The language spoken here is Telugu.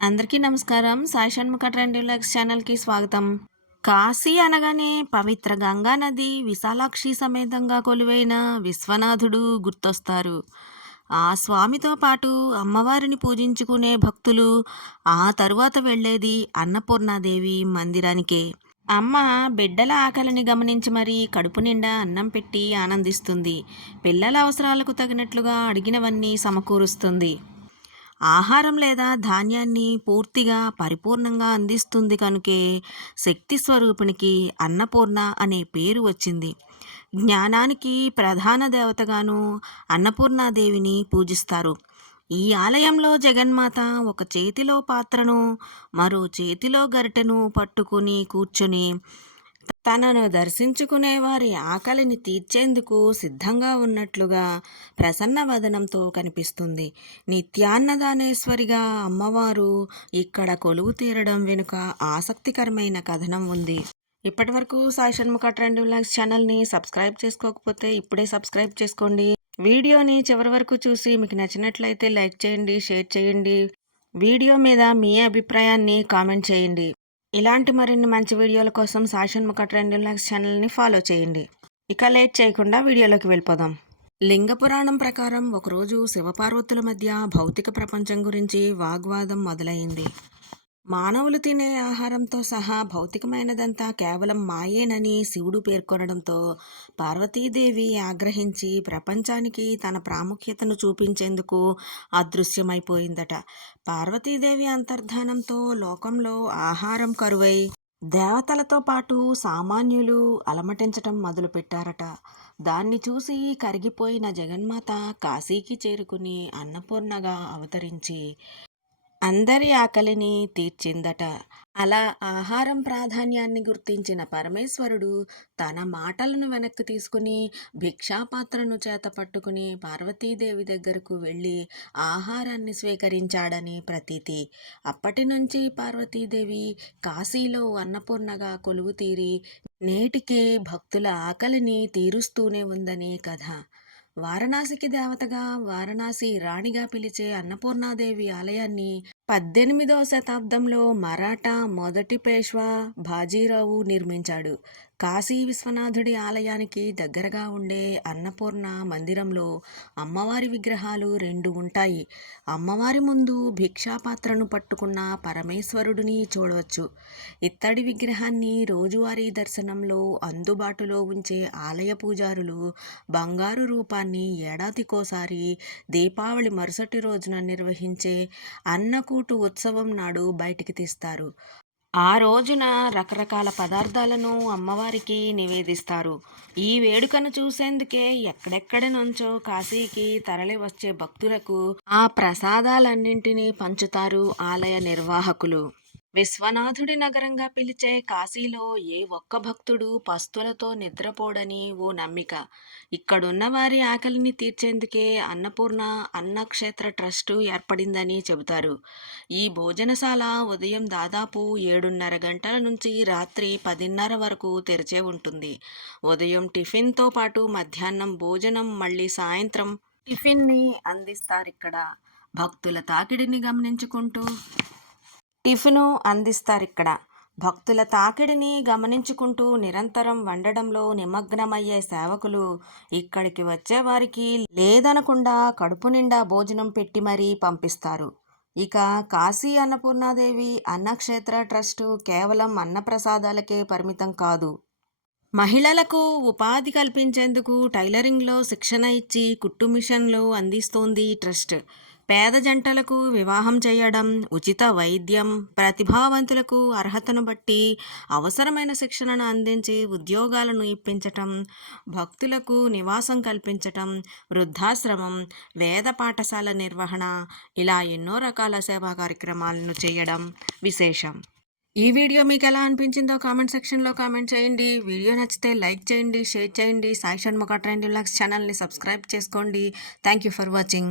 అందరికీ నమస్కారం. సాయి షణ్ముఖ ట్రెండ్ లక్స్ ఛానల్కి స్వాగతం. కాశీ అనగానే పవిత్ర గంగా నది విశాలాక్షి సమేతంగా కొలువైన విశ్వనాథుడు గుర్తొస్తారు. ఆ స్వామితో పాటు అమ్మవారిని పూజించుకునే భక్తులు ఆ తరువాత వెళ్ళేది అన్నపూర్ణాదేవి మందిరానికే. అమ్మ బిడ్డల ఆకలిని గమనించి మరీ కడుపు నిండా అన్నం పెట్టి ఆనందిస్తుంది. పిల్లల అవసరాలకు తగినట్లుగా అడిగినవన్నీ సమకూరుస్తుంది. ఆహారం లేదా ధాన్యాన్ని పూర్తిగా పరిపూర్ణంగా అందిస్తుంది కనుకే శక్తి స్వరూపిణికి అన్నపూర్ణ అనే పేరు వచ్చింది. జ్ఞానానికి ప్రధాన దేవతగాను అన్నపూర్ణాదేవిని పూజిస్తారు. ఈ ఆలయంలో జగన్మాత ఒక చేతిలో పాత్రను మరో చేతిలో గరిటెను పట్టుకుని కూర్చొని తనను దర్శించుకునే వారి ఆకలిని తీర్చేందుకు సిద్ధంగా ఉన్నట్లుగా ప్రసన్న వదనంతో కనిపిస్తుంది. నిత్యాన్నదానేశ్వరిగా అమ్మవారు ఇక్కడ కొలువు తీరడం వెనుక ఆసక్తికరమైన కథనం ఉంది. ఇప్పటి వరకు సాయి షణ్ముఖ ట్రెండ్ వ్లాగ్స్ ఛానల్ని సబ్స్క్రైబ్ చేసుకోకపోతే ఇప్పుడే సబ్స్క్రైబ్ చేసుకోండి. వీడియోని చివరి వరకు చూసి మీకు నచ్చినట్లయితే లైక్ చేయండి షేర్ చేయండి. వీడియో మీద మీ అభిప్రాయాన్ని కామెంట్ చేయండి. ఇలాంటి మరిన్ని మంచి వీడియోల కోసం సాషణ్ముఖ ట్రెండ్ లాక్స్ ఛానల్ని ఫాలో చేయండి. ఇక లేట్ చేయకుండా వీడియోలోకి వెళ్ళిపోదాం. లింగ పురాణం ప్రకారం ఒకరోజు శివపార్వతుల మధ్య భౌతిక ప్రపంచం గురించి వాగ్వాదం మొదలైంది. మానవులు తినే ఆహారంతో సహా భౌతికమైనదంతా కేవలం మాయేనని శివుడు పేర్కొనడంతో పార్వతీదేవి ఆగ్రహించి ప్రపంచానికి తన ప్రాముఖ్యతను చూపించేందుకు అదృశ్యమైపోయిందట. పార్వతీదేవి అంతర్ధానంతో లోకంలో ఆహారం కరువై దేవతలతో పాటు సామాన్యులు అలమటించటం మొదలుపెట్టారట. దాన్ని చూసి కరిగిపోయిన జగన్మాత కాశీకి చేరుకుని అన్నపూర్ణగా అవతరించి అందరి ఆకలిని తీర్చిందట. అలా ఆహారం ప్రాధాన్యాన్ని గుర్తించిన పరమేశ్వరుడు తన మాటలను వెనక్కి తీసుకుని భిక్షాపాత్రను చేత పట్టుకుని పార్వతీదేవి దగ్గరకు వెళ్ళి ఆహారాన్ని స్వీకరించాడని ప్రతీతి. అప్పటి నుంచి పార్వతీదేవి కాశీలో అన్నపూర్ణగా కొలువు తీరి నేటికే భక్తుల ఆకలిని తీరుస్తూనే ఉందని కథ. వారణాసికి దేవతగా వారణాసి రాణిగా పిలిచే అన్నపూర్ణాదేవి ఆలయాన్ని పద్దెనిమిదవ శతాబ్దంలో మరాఠా మొదటి పేష్వా బాజీరావు నిర్మించాడు. కాశీ విశ్వనాథుడి ఆలయానికి దగ్గరగా ఉండే అన్నపూర్ణ మందిరంలో అమ్మవారి విగ్రహాలు రెండు ఉంటాయి. అమ్మవారి ముందు భిక్షాపాత్రను పట్టుకున్న పరమేశ్వరుడిని చూడవచ్చు. ఇత్తడి విగ్రహాన్ని రోజువారీ దర్శనంలో అందుబాటులో ఉంచే ఆలయ పూజారులు బంగారు రూపాన్ని ఏడాదికోసారి దీపావళి మరుసటి రోజున నిర్వహించే అన్నకూటు ఉత్సవం నాడు బయటికి తీస్తారు. ఆ రోజున రకరకాల పదార్థాలను అమ్మవారికి నివేదిస్తారు. ఈ వేడుకను చూసేందుకే ఎక్కడెక్కడి నుంచో కాశీకి తరలి వచ్చే భక్తులకు ఆ ప్రసాదాలన్నింటినీ పంచుతారు ఆలయ నిర్వాహకులు. విశ్వనాథుడి నగరంగా పిలిచే కాశీలో ఏ ఒక్క భక్తుడు పస్తులతో నిద్రపోడని ఓ నమ్మిక. ఇక్కడున్న వారి ఆకలిని తీర్చేందుకే అన్నపూర్ణ అన్నక్షేత్ర ట్రస్టు ఏర్పడిందని చెబుతారు. ఈ భోజనశాల ఉదయం దాదాపు ఏడున్నర గంటల నుంచి రాత్రి పదిన్నర వరకు తెరిచే ఉంటుంది. ఉదయం టిఫిన్తో పాటు మధ్యాహ్నం భోజనం మళ్ళీ సాయంత్రం టిఫిన్ని అందిస్తారు ఇక్కడ భక్తుల తాకిడిని గమనించుకుంటూ టిఫిను అందిస్తారు ఇక్కడ భక్తుల తాకిడిని గమనించుకుంటూ నిరంతరం వండడంలో నిమగ్నమయ్యే సేవకులు ఇక్కడికి వచ్చేవారికి లేదనకుండా కడుపు నిండా భోజనం పెట్టి మరీ పంపిస్తారు. ఇక కాశీ అన్నపూర్ణాదేవి అన్నక్షేత్ర ట్రస్టు కేవలం అన్నప్రసాదాలకే పరిమితం కాదు. మహిళలకు ఉపాధి కల్పించేందుకు టైలరింగ్లో శిక్షణ ఇచ్చి కుట్టు మిషన్లు అందిస్తోంది ట్రస్ట్. పేద జంటలకు వివాహం చేయడం ఉచిత వైద్యం ప్రతిభావంతులకు అర్హతను బట్టి అవసరమైన శిక్షణను అందించి ఉద్యోగాలను ఇప్పించటం భక్తులకు నివాసం కల్పించటం వృద్ధాశ్రమం వేద పాఠశాల నిర్వహణ ఇలా ఎన్నో రకాల సేవా కార్యక్రమాలను చేయడం విశేషం. ఈ వీడియో మీకు ఎలా అనిపించిందో కామెంట్ సెక్షన్లో కామెంట్ చేయండి. వీడియో నచ్చితే లైక్ చేయండి షేర్ చేయండి. సాయి షణ్ముఖ ట్రెండ్ లాక్స్ ఛానల్ని సబ్స్క్రైబ్ చేసుకోండి. Thank you for watching.